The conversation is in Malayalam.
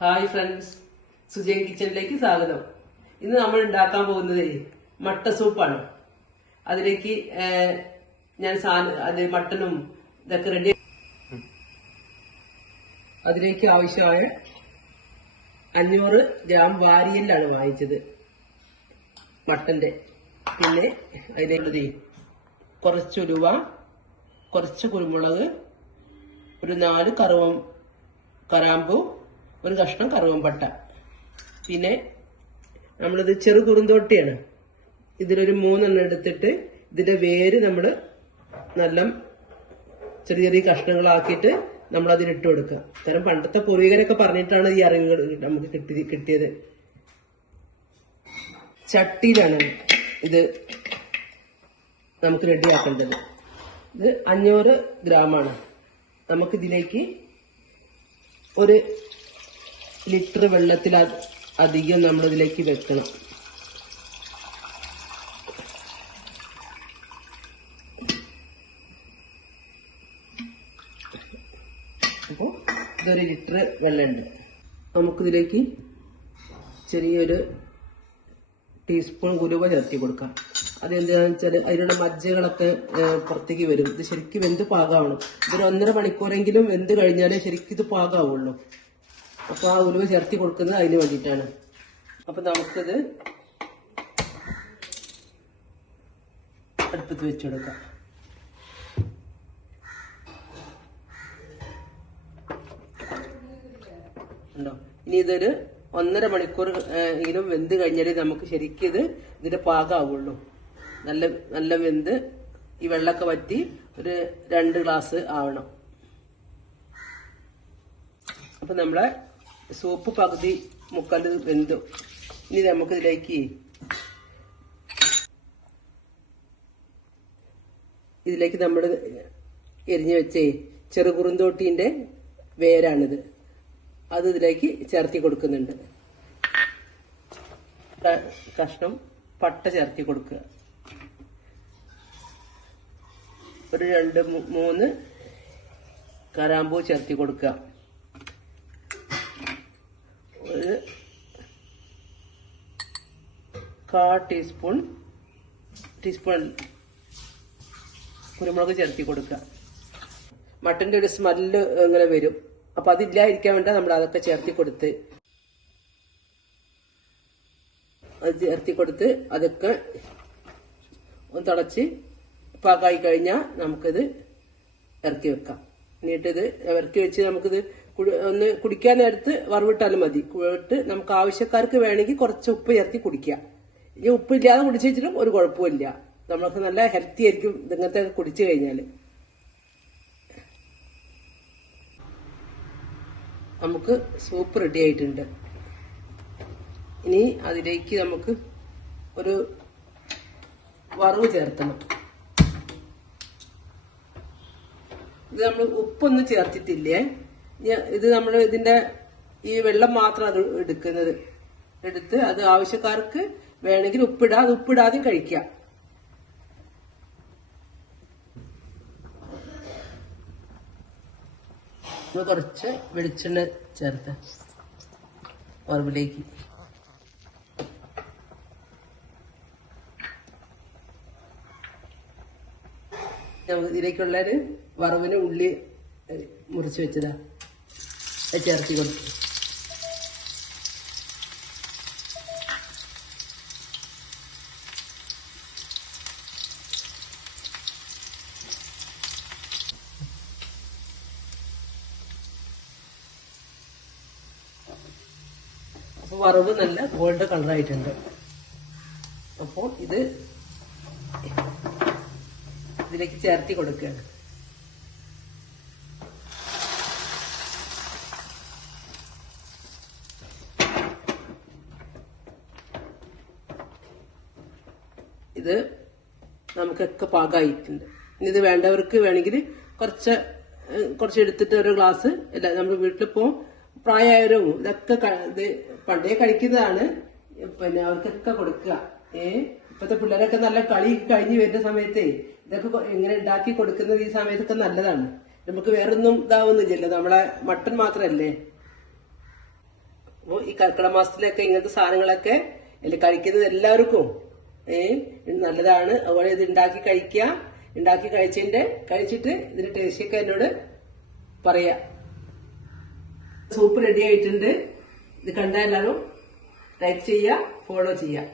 ഹായ് ഫ്രണ്ട്സ്, സുജയൻ കിച്ചണിലേക്ക് സ്വാഗതം. ഇന്ന് നമ്മൾ ഉണ്ടാക്കാൻ പോകുന്നത് മട്ട സൂപ്പാണ്. അതിലേക്ക് ഞാൻ മട്ടനും ഇതൊക്കെ റെഡി. അതിലേക്ക് ആവശ്യമായ 500 ഗ്രാം വാരിയല്ലാണ് വാങ്ങിച്ചത് മട്ടന്റെ. പിന്നെ അതിലേക്ക് കുറച്ച് ഉലുവ, കുറച്ച് കുരുമുളക്, ഒരു 4 കറാമ്പൂ, ഒരു കഷ്ണം കറുവമ്പട്ട. പിന്നെ നമ്മളിത് ചെറു കുറുന്തോട്ടിയാണ്. ഇതിലൊരു 3 എണ്ണം എടുത്തിട്ട് ഇതിന്റെ വേര് നമ്മൾ നല്ല ചെറിയ ചെറിയ കഷ്ണങ്ങളാക്കിയിട്ട് നമ്മൾ അതിലിട്ട് കൊടുക്കുക. കാരണം പണ്ടത്തെ പൂർവികരൊക്കെ പറഞ്ഞിട്ടാണ് ഈ അറിവുകൾ നമുക്ക് കിട്ടിയത്. ചട്ടിയിലാണ് ഇത് നമുക്ക് റെഡിയാക്കേണ്ടത്. ഇത് 500 ഗ്രാമാണ്. നമുക്കിതിലേക്ക് 1 ലിറ്റർ വെള്ളത്തിൽ അധികം നമ്മളിതിലേക്ക് വെക്കണം. അപ്പോൾ ഇതൊരു ലിറ്റർ വെള്ളമുണ്ട്. നമുക്കിതിലേക്ക് ചെറിയൊരു ടീസ്പൂൺ ഉലുവ ചേർത്തി കൊടുക്കാം. അതെന്താണെന്ന് വെച്ചാൽ അതിലുള്ള മജ്ജകളൊക്കെ പുറത്തേക്ക് വരും. ഇത് ശരിക്കും വെന്ത് പാകമാവണം. ഇതൊരു 1.5 മണിക്കൂറെങ്കിലും വെന്ത് കഴിഞ്ഞാലേ ശരിക്കും ഇത് പാകമാവുള്ളൂ. അപ്പോൾ ആ ഉലുവ ചേർത്തി കൊടുക്കുന്നത് അതിന് വേണ്ടിയിട്ടാണ്. അപ്പം നമുക്കിത് അടുപ്പത്ത് വെച്ചുകൊടുക്കാം. ഉണ്ടോ? ഇനി ഇതൊരു 1.5 മണിക്കൂർ എങ്കിലും വെന്ത് കഴിഞ്ഞാലേ നമുക്ക് ശരിക്കും ഇതിന്റെ പാകമാവുള്ളൂ. നല്ല വെന്ത് ഈ വെള്ളമൊക്കെ വറ്റി ഒരു 2 ഗ്ലാസ് ആവണം. അപ്പൊ നമ്മളെ സൂപ്പ് പകുതി മുക്കാൽ വെന്തു. ഇനി നമുക്കിതിലേക്ക് നമ്മൾ എരിഞ്ഞു വെച്ചേ ചെറുകുറുന്തോട്ടീന്റെ വേരാണിത്. അത് ഇതിലേക്ക് ചേർത്തി കൊടുക്കുന്നുണ്ട്. കഷ്ണം പട്ട ചേർത്തി കൊടുക്കുക. ഒരു 2-3 കറാമ്പൂ ചേർത്തി കൊടുക്കുക. ഒരു 1/4 ടീസ്പൂൺ കുരുമുളക് ചേർത്തി കൊടുക്കുക. മട്ടന്റെ ഒരു സ്മെല്ല് ഇങ്ങനെ വരും. അപ്പൊ അതില്ലാതിരിക്കാൻ വേണ്ടി നമ്മൾ അതൊക്കെ ചേർത്തി കൊടുത്ത് അതൊക്കെ ഒന്ന് തിളച്ച് പാകമായി കഴിഞ്ഞാൽ നമുക്കിത് ഇറക്കി വെക്കാം. എന്നിട്ടിത് ഇറക്കി വെച്ച് നമുക്കിത് ഒന്ന് കുടിക്കാൻ നേരത്ത് വറവിട്ടാലും മതി. കുഴട്ട് നമുക്ക് ആവശ്യക്കാർക്ക് വേണമെങ്കിൽ കുറച്ച് ഉപ്പ് ചേർത്തി കുടിക്കാം. ഇനി ഉപ്പില്ലാതെ കുടിച്ചു വെച്ചിട്ടും ഒരു കുഴപ്പമില്ല. നമ്മൾക്ക് നല്ല ഹെൽത്തി ആയിരിക്കും ഇങ്ങനത്തെ കുടിച്ചു കഴിഞ്ഞാൽ. നമുക്ക് സൂപ്പ് റെഡി ആയിട്ടുണ്ട്. ഇനി അതിലേക്ക് നമുക്ക് ഒരു വറവ് ചേർത്തണം. ഇത് നമ്മൾ ഉപ്പൊന്നും ചേർത്തിട്ടില്ലേ. ഇത് നമ്മൾ ഇതിന്റെ ഈ വെള്ളം മാത്രം അത് എടുത്ത് അത് ആവശ്യക്കാർക്ക് വേണമെങ്കിൽ അത് ഉപ്പിടാതെയും കഴിക്കാം. കുറച്ച് വെളിച്ചെണ്ണ ചേർത്ത് വറവിലേക്ക് ഇതിലേക്കുള്ളൊരു വറവിന് ഉള്ളി മുറിച്ച് വെച്ചതാ ചേർത്തി കൊടുത്തു. അപ്പോൾ വറവ് നല്ല ഗോൾഡ് കളറായിട്ടുണ്ട്. അപ്പോൾ ഇതിലേക്ക് ചേർത്തി കൊടുക്കുകയാണ്. ഇത് നമുക്കൊക്കെ പാകമായിട്ടുണ്ട്. ഇനി ഇത് വേണ്ടവർക്ക് വേണമെങ്കിൽ കുറച്ച് എടുത്തിട്ട് ഒരു ഗ്ലാസ് നമ്മുടെ വീട്ടിലിപ്പോ പ്രായമായവരും ഇതൊക്കെ ഇത് പണ്ടേ കഴിക്കുന്നതാണ്. പിന്നെ അവർക്കൊക്കെ കൊടുക്കുക. ഇപ്പോഴത്തെ പിള്ളേരൊക്കെ നല്ല കളി കഴിഞ്ഞ് വരുന്ന സമയത്ത് ഇതൊക്കെ ഇങ്ങനെ ഉണ്ടാക്കി കൊടുക്കുന്നത് ഈ സമയത്തൊക്കെ നല്ലതാണ്. നമുക്ക് വേറൊന്നും ഇതാവുന്നില്ലല്ലോ. നമ്മളെ മട്ടൺ മാത്രമല്ലേ. അപ്പോൾ ഈ കർക്കിടക മാസത്തിലൊക്കെ ഇങ്ങനത്തെ സാധനങ്ങളൊക്കെ കഴിക്കുന്നത് എല്ലാവർക്കും നല്ലതാണ്. അതുപോലെ ഇത് ഉണ്ടാക്കി കഴിക്കുക. ഉണ്ടാക്കി കഴിച്ചിട്ട് ഇതിന്റെ ടേസ്റ്റൊക്കെ എന്നോട് പറയാ. സൂപ്പ് റെഡി ആയിട്ടുണ്ട്. ഇത് കണ്ട എല്ലാവരും ലൈക്ക് ചെയ്യുക, ഫോളോ ചെയ്യുക.